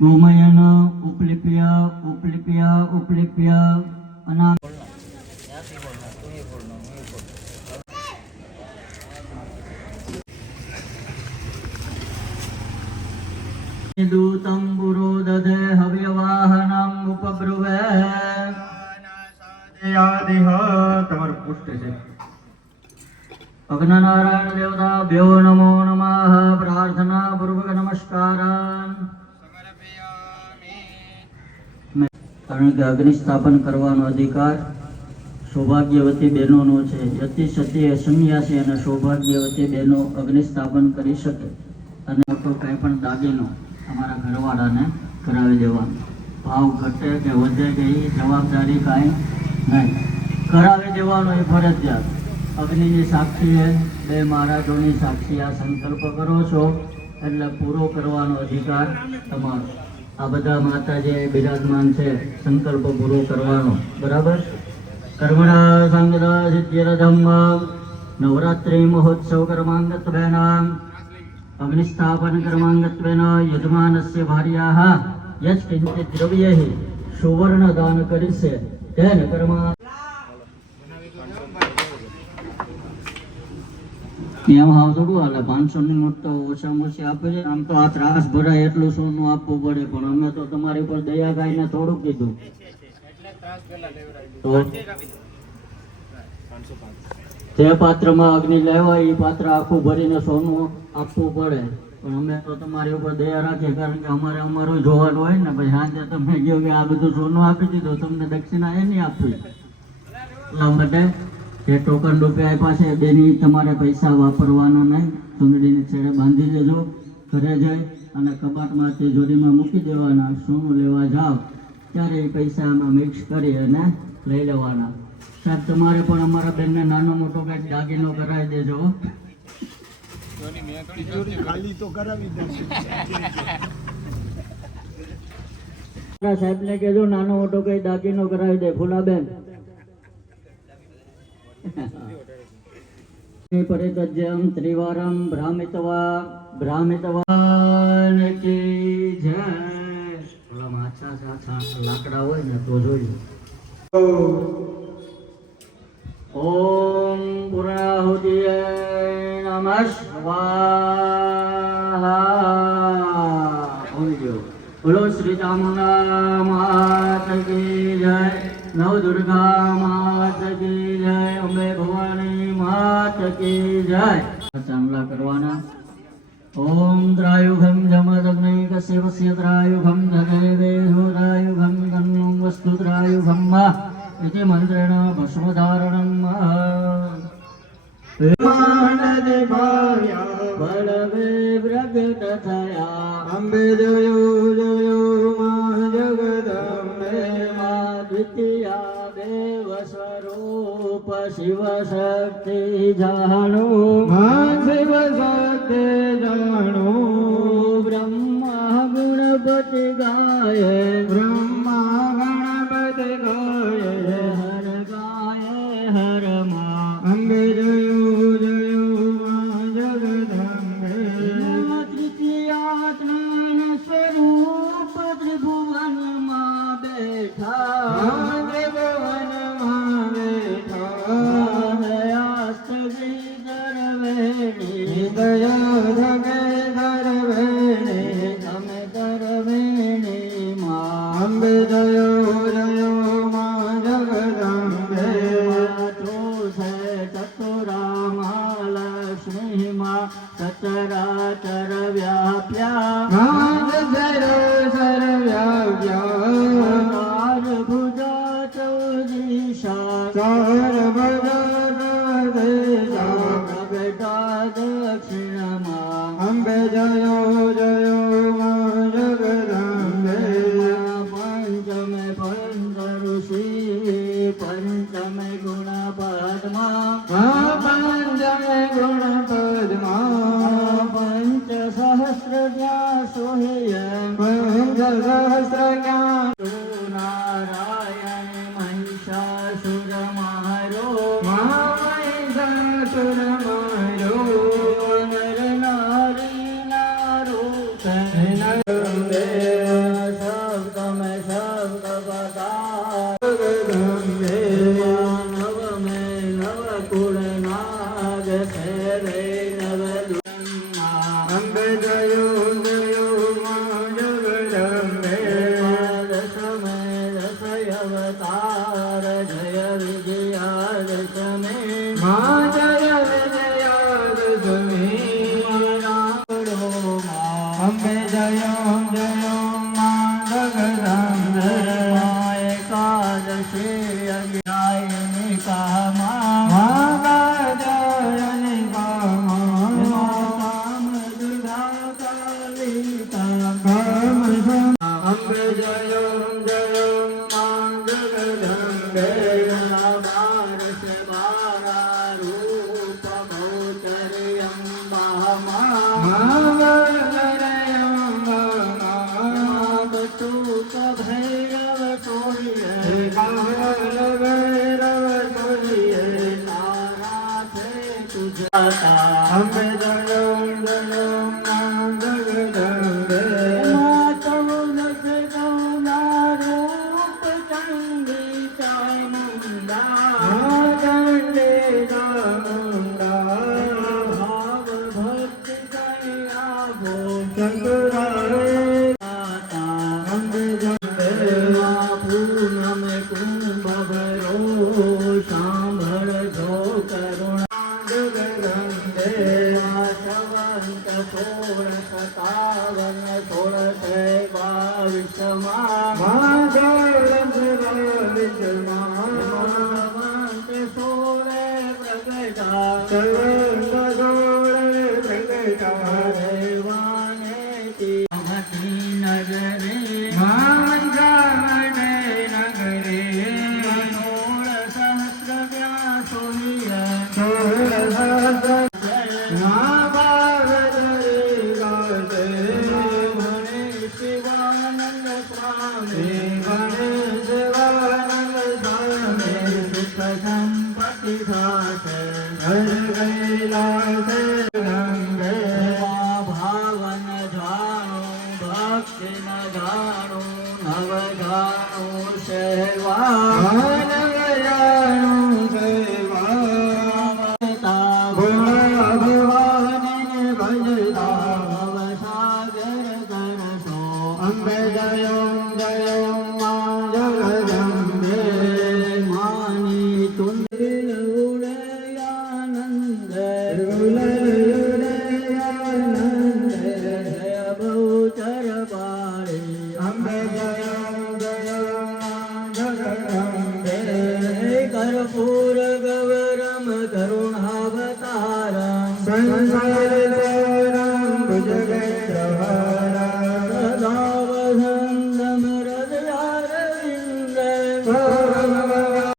गोमयन उपलिप्य उपलिप्य उपलिप्य अनाम दूतं पुरो दधे हव्यवाहनम् उपब्रुवे यादिह तमर पुष्ट છે अग्ननारायण देवताभ्यो नमो नमः प्रार्थना पूर्वक नमस्कारान् કારણ કે અગ્નિ સ્થાપન કરવાનો અધિકાર સૌભાગ્યવતી બહેનોનો છે. યતિ સતી સંન્યાસી અને સૌભાગ્યવતી બહેનો અગ્નિ સ્થાપન કરી શકે અને મોટો કંઈ પણ દાગીનો અમારા ઘરવાળાને કરાવી દેવાનો. ભાવ ઘટે કે વધે કે એ જવાબદારી કાંઈ નહીં, કરાવી દેવાનો એ ફરજિયાત. અગ્નિની સાક્ષીએ બે મહારાજોની સાક્ષી આ સંકલ્પ કરો છો એટલે પૂરો કરવાનો અધિકાર તમારો. આ બધા માતાજી બિરાજમાન છે, સંકલ્પ પૂરો કરવાનો. બરાબર. કર્મણા સંગદા સિદ્ધિરધમ નવરાત્રિ મહોત્સવ કર્માંગત્વેન અગ્નિસ્થાપન કર્માંગત્વેન યજમાનસ્ય ભાર્યાઃ યત્ કિંચિત દ્રવ્યૈઃ સુવર્ણ દાન કરીશે તેન કર્મા. એમ હાવ થોડું હાલે. 500 ની નોટ તો ઓછામાં ઓછી આપે છે. આમ તો આ ત્રાસ ભરાય એટલું સોનું આપવું પડે, પણ અમે તો તમારી પર દયા ગાઈને થોડું કીધું. જે પાત્રમાં અગ્નિ લેવાય એ પાત્ર આખું ભરીને સોનું આપવું પડે, પણ અમે તો તમારી ઉપર દયા રાખીએ, કારણ કે અમારે અમારું જોવાનું હોય ને. પછી સાંજે તમે કહો કે આ બધું સોનું આપી દીધું, તમને દક્ષિણા એ નહીં આપવી. એટલા માટે જે ટોકન રૂપે આપ્યા છે તેની તમારે પૈસા વાપરવાના નહીં. ચૂંદડીની છેડે બાંધી દેજો, ઘરે જાય અને કબાટમાં તિજોરીમાં મૂકી દેવાના. સોનું લેવા જાઓ ત્યારે એ પૈસા એમાં મિક્સ કરી અને લઈ લેવાના. સાહેબ તમારે પણ અમારા બેનને નાનો મોટો કંઈક દાગીનો કરાવી દેજો. સાહેબને કહેજો નાનો મોટો કઈ દાગીનો કરાવી દે. ફૂલાબેન પરિતજ્યમ ત્રિવારમ ભ્રામિતવાન કી જય. ઓલામાં આછા લાકડા હોય ને તો જોયું. ઓમ પૂર્ણાહુતિએ નમઃ સ્વાહા. બોલો શ્રી ચામુંડા માત કી જય, નવ દુર્ગા માત કી જય, અંબે ભવાની માત કી જય. ચાંદલા કરવાના. ઓમ ત્રાયુગમ જમદગ્નિ કસ્યવસ્ય ત્રાયુગમ ધનેવેહો ત્રાયુગમ તન્નું વસ્તુ ત્રાયુગમ મા इति मंत्रेण भस्मधारणं बलवे प्रकटतया अम्बे जयो जयो मा जगदम्बे मा द्वितीया देव स्वरूप शिव शक्ति जानो मा शिव शक्ति जानो ब्रह्मा गणपति गाये ब्रह्मा गणपति गाये हर गाये हर मा अम्बे जयो जयो मा जगदम्बे तृतीयात्मन स्वरूप त्रिभुवन मां बैठा त्रिभुवन मां बैठा दयास्तगी दरवेणी दया धगे दरवेणी તમે દરવેણી માં અંબે જયો જયો માં જગદંબે છે ચતુરા માં લક્ષ્મી માં સચરાચર વ્યાપ્યા સર્વ્યાપ્યા ભુજા ચૌદિશા ચાર ભુજા પ્રગટા દક્ષિણમાં અંબે જયો જયો માં જગદંબે પંચમે પંચઋષિ પંચમે ગુણ પદ્મા પંચમે ગુણ પદ્મા પંચ સહસ્ર જ્ઞા સોહ્ય પંચ સહસ્ર જ્ઞા નારાયણ મહિષાસુર મારો મહિષાસુર મારો बटूक भैरव सोइए तारा थे तुझाता मातव नजरो नारूप चंडी चामुंडा भाव भक्ति कया भो पूनम कुंभ भरो सांभर जो करुणा शवंत 1657 ભાવન જાણો ભક્તિ ન જાણો નવ જાણો સેવા ભગવાન ભજતા ભવસાગર કરશો અંબે જય મા જગદંબે માની તુંડ ઉડયાનંદ જય બહુચર પાળી અંબે જય જગદંબે કર્પૂર ગૌરમ કરુણાવતારમ સંસાર ભુજગેન્દ્ર